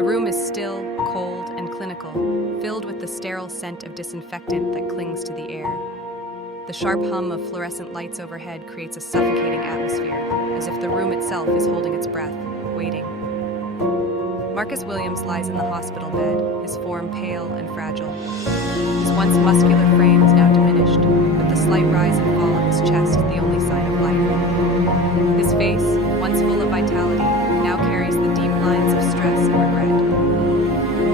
The room is still, cold, and clinical, filled with the sterile scent of disinfectant that clings to the air. The sharp hum of fluorescent lights overhead creates a suffocating atmosphere, as if the room itself is holding its breath, waiting. Marcus Williams lies in the hospital bed, his form pale and fragile. His once muscular frame is now diminished, with the slight rise and fall of his chest the only sign of life. His face, once full of vitality, now carries the deep lines of stress and regret.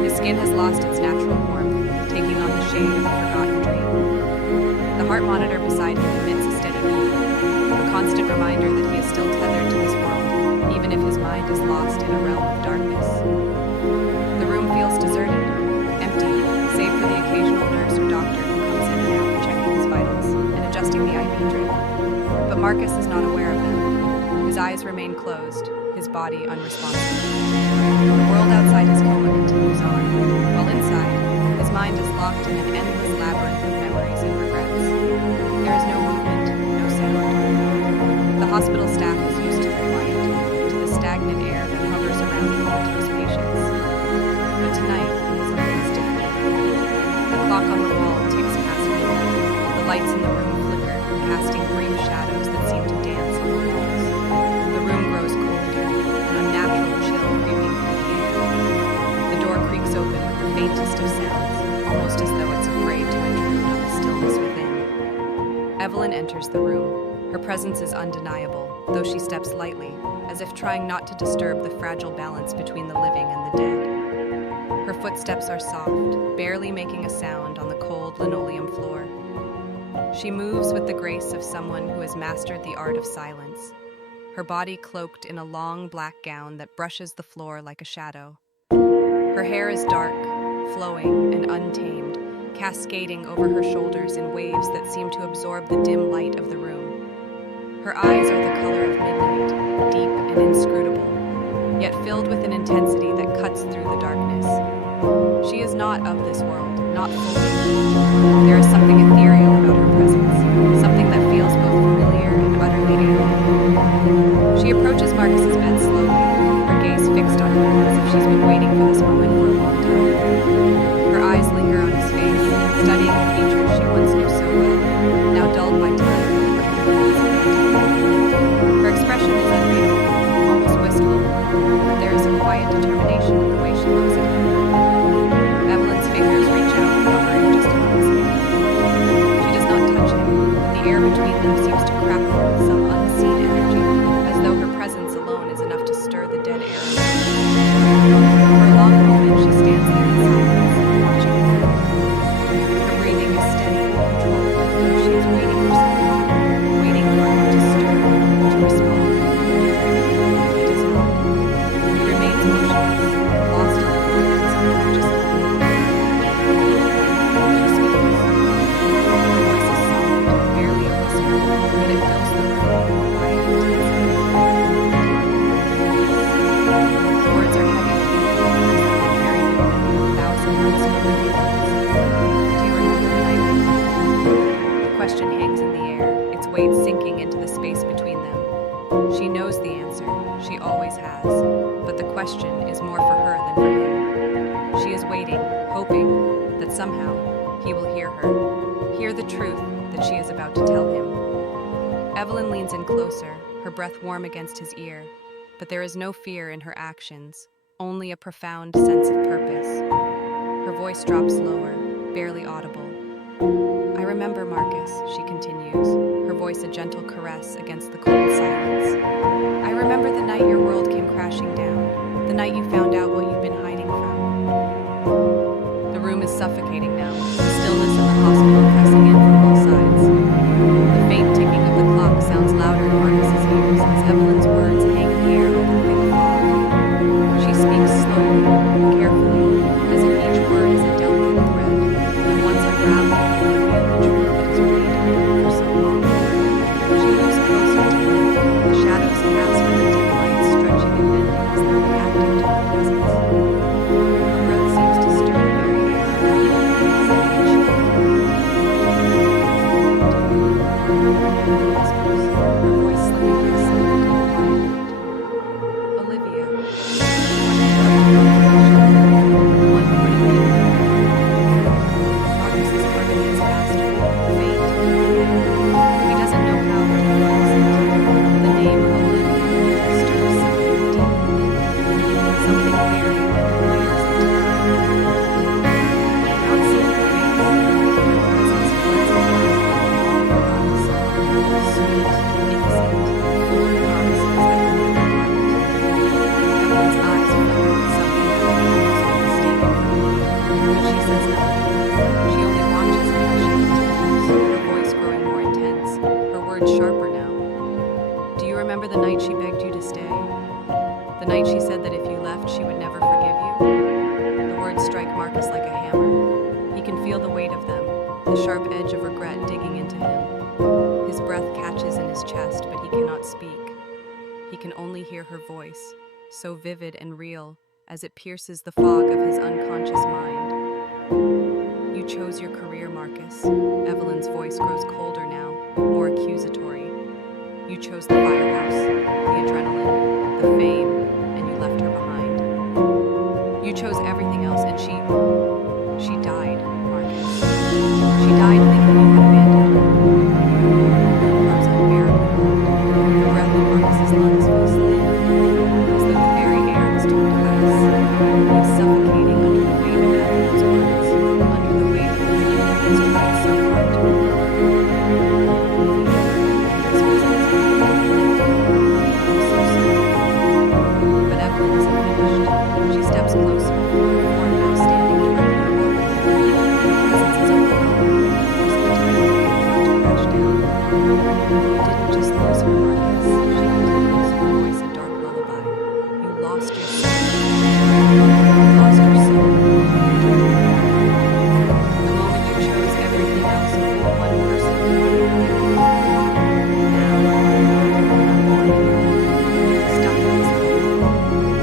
His skin has lost its natural warmth, taking on the shade of a forgotten dream. The heart monitor beside him emits a steady beat, a constant reminder that he is still tethered to this world, even if his mind is lost in a realm of darkness. The room feels deserted, empty, save for the occasional nurse or doctor who comes in and out checking his vitals and adjusting the IV drip. But Marcus is not aware of them. His eyes remain closed, his body unresponsive. The world outside his coma continues on, while inside, his mind is locked in an endless labyrinth of memories and regrets. There is no movement, no sound. The hospital staff is used to the quiet, to the stagnant air that hovers around comatose patients. But tonight, something is different. The clock on the wall ticks past midnight. The lights in the room flicker, casting green shadows that seem to dance on the walls. The room grows colder, an unnatural chill creeping through the air. The door creaks open with the faintest of sounds, almost as though it's afraid to intrude on the stillness within. Evelyn enters the room. Her presence is undeniable, though she steps lightly, as if trying not to disturb the fragile balance between the living and the dead. Her footsteps are soft, barely making a sound on the cold linoleum floor. She moves with the grace of someone who has mastered the art of silence, her body cloaked in a long black gown that brushes the floor like a shadow. Her hair is dark, flowing, and untamed, cascading over her shoulders in waves that seem to absorb the dim light of the room. Her eyes are the color of midnight, deep and inscrutable, yet filled with an intensity that cuts through the darkness. She is not of this world, not fully. There is something ethereal about her presence, something that feels both familiar and utterly alien. She approaches Marcus's bed slowly, her gaze fixed on him as if she's been waiting for this moment for a long time. Her eyes linger on his face, studying the features she once knew so well, now dulled by time and the Her expression is unreadable, almost wistful, but there is a quiet determination in the way she looks at him. Evelyn's fingers reach out, hovering just above his hand. She does not touch him, but the air between them seems to crackle with some unseen energy, as though her presence alone is enough to stir the dead air. For a long moment, she stands there in silence, watching him. Her breathing is steady and controlled, as though she is waiting for something, waiting for him to stir, to respond. He does not. He remains motionless, lost in the void of his unconscious mind. She speaks. Her voice is soft, barely a whisper, yet it fills the room with a quiet intensity. The words are heavy with meaning, as though they carry with them 1,000 unspoken feelings. Do you remember the night? The question hangs in the air, its weight sinking into the space between them. She knows the answer, she always has, but the question is more for her than for him. She is waiting, hoping that somehow he will hear her, hear the truth that she is about to tell him. Evelyn leans in closer, her breath warm against his ear, but there is no fear in her actions, only a profound sense of purpose. Her voice drops lower, barely audible. I remember, Marcus, she continues, her voice a gentle caress against the cold silence. I remember the night your world came crashing down, the night you found out what you've been hiding from. The room is suffocating now, the stillness of the hospital pressing in from all sides. The faint ticking of the clock sounds louder in Marcus's ears as Evelyn's words hang in the air like a thick fog. She speaks slowly, carefully, as if each word is a delicate thread, that once unraveled will reveal the truth that has remained hidden for so long. She moves closer to him, the shadows cast by the dim light stretching and bending as though reacting to her presence. Her breath seems to stir the very air around her, sending a chill. He can only hear her voice, so vivid and real, as it pierces the fog of his unconscious mind. You chose your career, Marcus. Evelyn's voice grows colder now, more accusatory. You chose the firehouse, the adrenaline, the fame, and you left her behind. You chose everything else, and she died, Marcus. She died thinking you had abandoned her. The room grows unbearably cold. The breath in Marcus's lungs feels thin, as though the very air has turned to ice. He's suffocating under the weight of Evelyn's words, under the weight of the truth that has tried so hard to ignore. But Evelyn isn't finished. She steps closer, her form now standing directly above her. Her presence is overwhelming, forcing the tiny wave to crash down. You didn't just lose her, Marcus, she continues, her voice a dark lullaby. You lost your soul. You lost your soul. The moment you chose everything else over the one person who would have lived. Now, stuck in this world,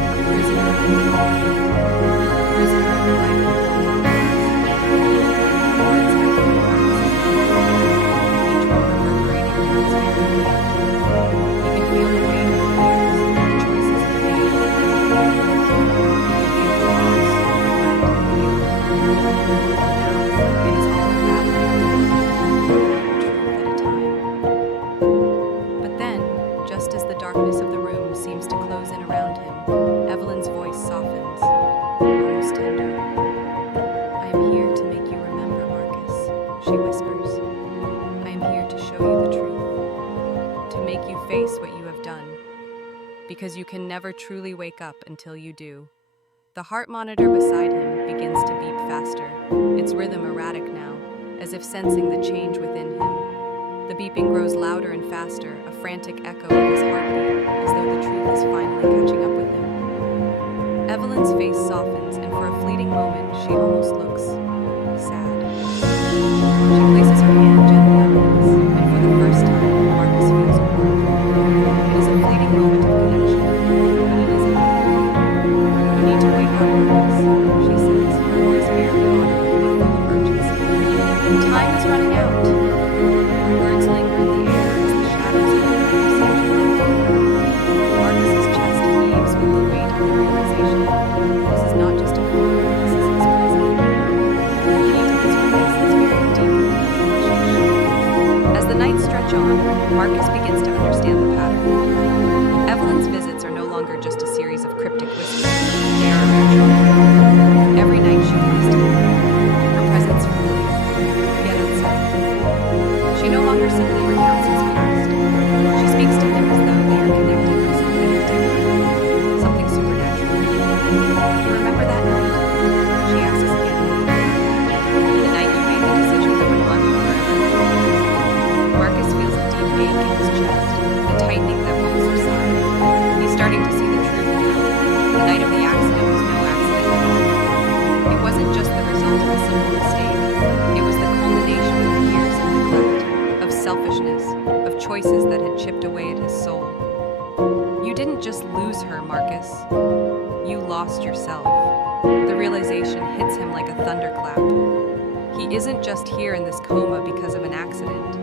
a prisoner of your own fate, a prisoner of the life you built on purpose. Words echoing Marcus's mind, each one reverberating in his very being. He can feel the weight of the years, the choices he made. He can feel the loss, the regret, and the guilt. Now, it is all unraveling, one truth at a time. But then, just as the darkness of the room seems to close in around him, Evelyn's voice softens, almost tender. I am here to make you remember, Marcus, she whispers. I am here to show you the truth, to make you face what you have done, because you can never truly wake up until you do. The heart monitor beside him begins to beep faster, its rhythm erratic now, as if sensing the change within him. The beeping grows louder and faster, a frantic echo of his heartbeat, as though the truth is finally catching up with him. Evelyn's face softens, and for a fleeting moment, she almost looks sad. She places her hand gently on his, and for the first time, Marcus feels a warmth. It is a fleeting moment of connection, but it is enough. You need to wake up, Marcus, she says, her voice barely audible but full of urgency. Time is running out. Her words linger in the air as the shadows of the room seem to roll. Marcus's chest heaves with the weight of the realization. This is not just a coma, this is his prison. The heat of his release is very deep within his initiation. As the nights stretch on, Marcus begins to understand the pattern. Evelyn's visits are no longer just a series of cryptic whispers. They are actual. Every night she comes to him, her presence familiar, yet unsettling. She no longer simply recounts his past. She speaks to him as though they are connected by something deeper, something supernatural. You remember that night? She asks again. The night you made the decision that would haunt you forever. Marcus feels a deep ache in his chest, a tightening that won't subside. He's starting to see the truth now. The night of the accident was no accident at all. It wasn't just the result of a simple mistake. It was the culmination of years of neglect, of selfishness, of choices that had chipped away at his soul. You didn't just lose her, Marcus. You lost yourself. The realization hits him like a thunderclap. He isn't just here in this coma because of an accident.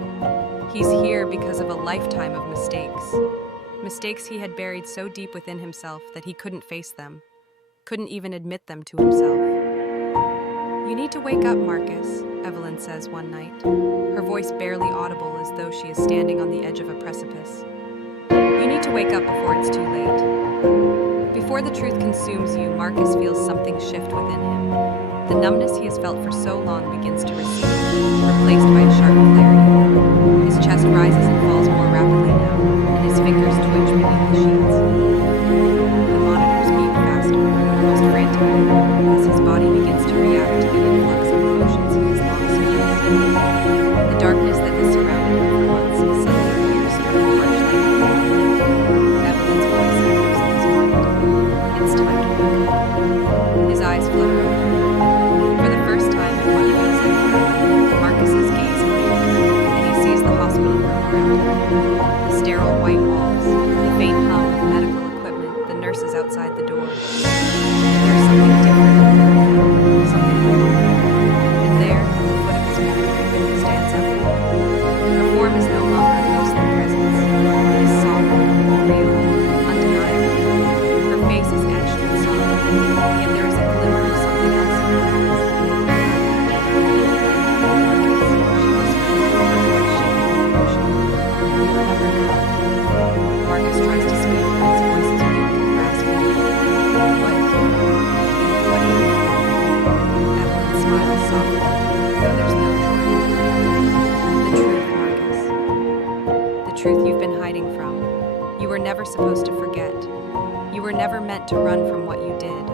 He's here because of a lifetime of mistakes. Mistakes he had buried so deep within himself that he couldn't face them, couldn't even admit them to himself. You need to wake up, Marcus, Evelyn says one night, her voice barely audible as though she is standing on the edge of a precipice. You need to wake up before it's too late. Before the truth consumes you, Marcus feels something shift within him. The numbness he has felt for so long begins to recede, replaced by a sharp clarity. His chest rises and falls more rapidly now, and his fingers twitch beneath the sheets. The monitors beat faster, almost frantically, as his body begins to react to the influx of emotions he has long suppressed. The darkness that has surrounded him for months is suddenly pierced by the harsh light of day. Evelyn's voice echoes in his mind. It's time to wake up. His eyes flutter open. For the first time in what feels like forever, Marcus's gaze clears, and he sees the hospital room around him. The sterile white walls, the faint hum to run from what you did.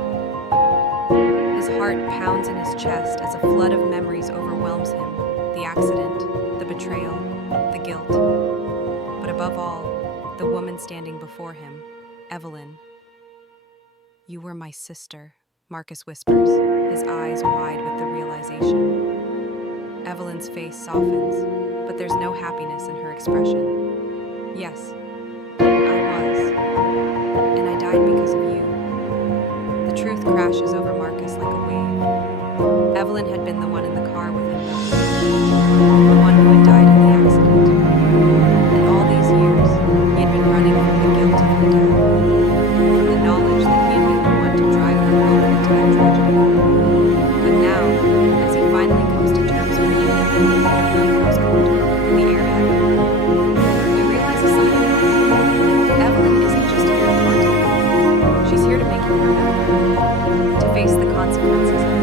His heart pounds in his chest as a flood of memories overwhelms him. The accident, the betrayal, the guilt. But above all, the woman standing before him, Evelyn. "You were my sister," Marcus whispers, his eyes wide with the realization. Evelyn's face softens, but there's no happiness in her expression. "Yes, I was, and I died because of you." The truth crashes over Marcus like a wave. Evelyn had been the one in the car with him, the one who had died in the accident. And all these years, he had been running from the guilt of her death, from the knowledge that he had been the one to drive her home into that tragedy. But now, as he finally comes to terms with it, he grows cold, the air heavy. He realizes something else. Evelyn isn't just here to haunt him. She's here to make him remember, to face the consequences of